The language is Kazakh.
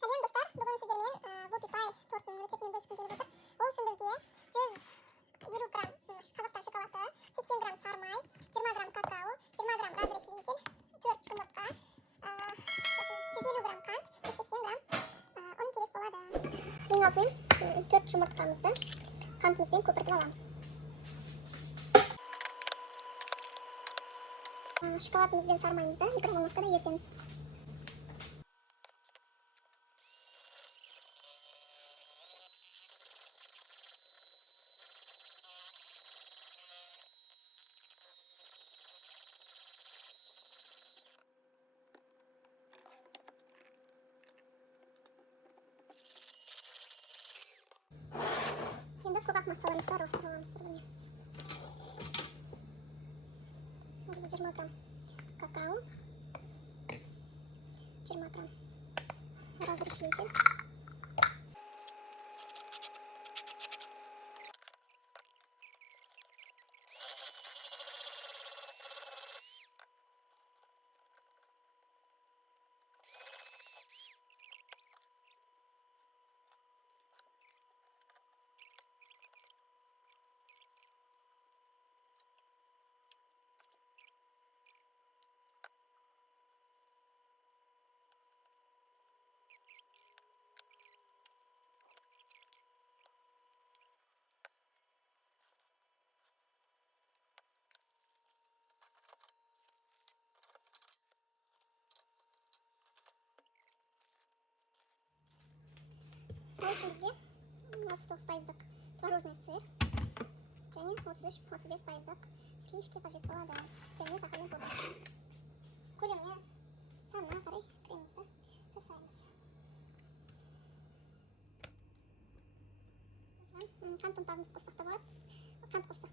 Сәлем достар, бүгін сіздермен вупи пай тортының рецептімен бөліскім келіп отыр. Ол үшін бізге 150 грамм Қазақстан шоколады, 80 грамм сармай, 20 грамм какао, 20 грамм разрыхлитель, 4 жұмыртқа, 150 грамм қант, 180 грамм ұн керек болады. Ең алдымен 4 жұмыртқамызды қантымызбен көпіртіп аламыз. Шоколадымыз бен сармайымызды микроволновкада ерітеміз. Енді көк ақ массаларымызды араластырып аламыз бір-біріне. Осы 20 грамм какао, 20 грамм разрыхлитель, Ол үшін бізге 39 пайыздық творожный сыр және 33-35 пайыздық сливки қажет болады, және сахар мен пудра. Көлеміне санына қарай кремімізді жасаймыз. Қант ұнтағымызды қоссақ та болады. Қант қоссақ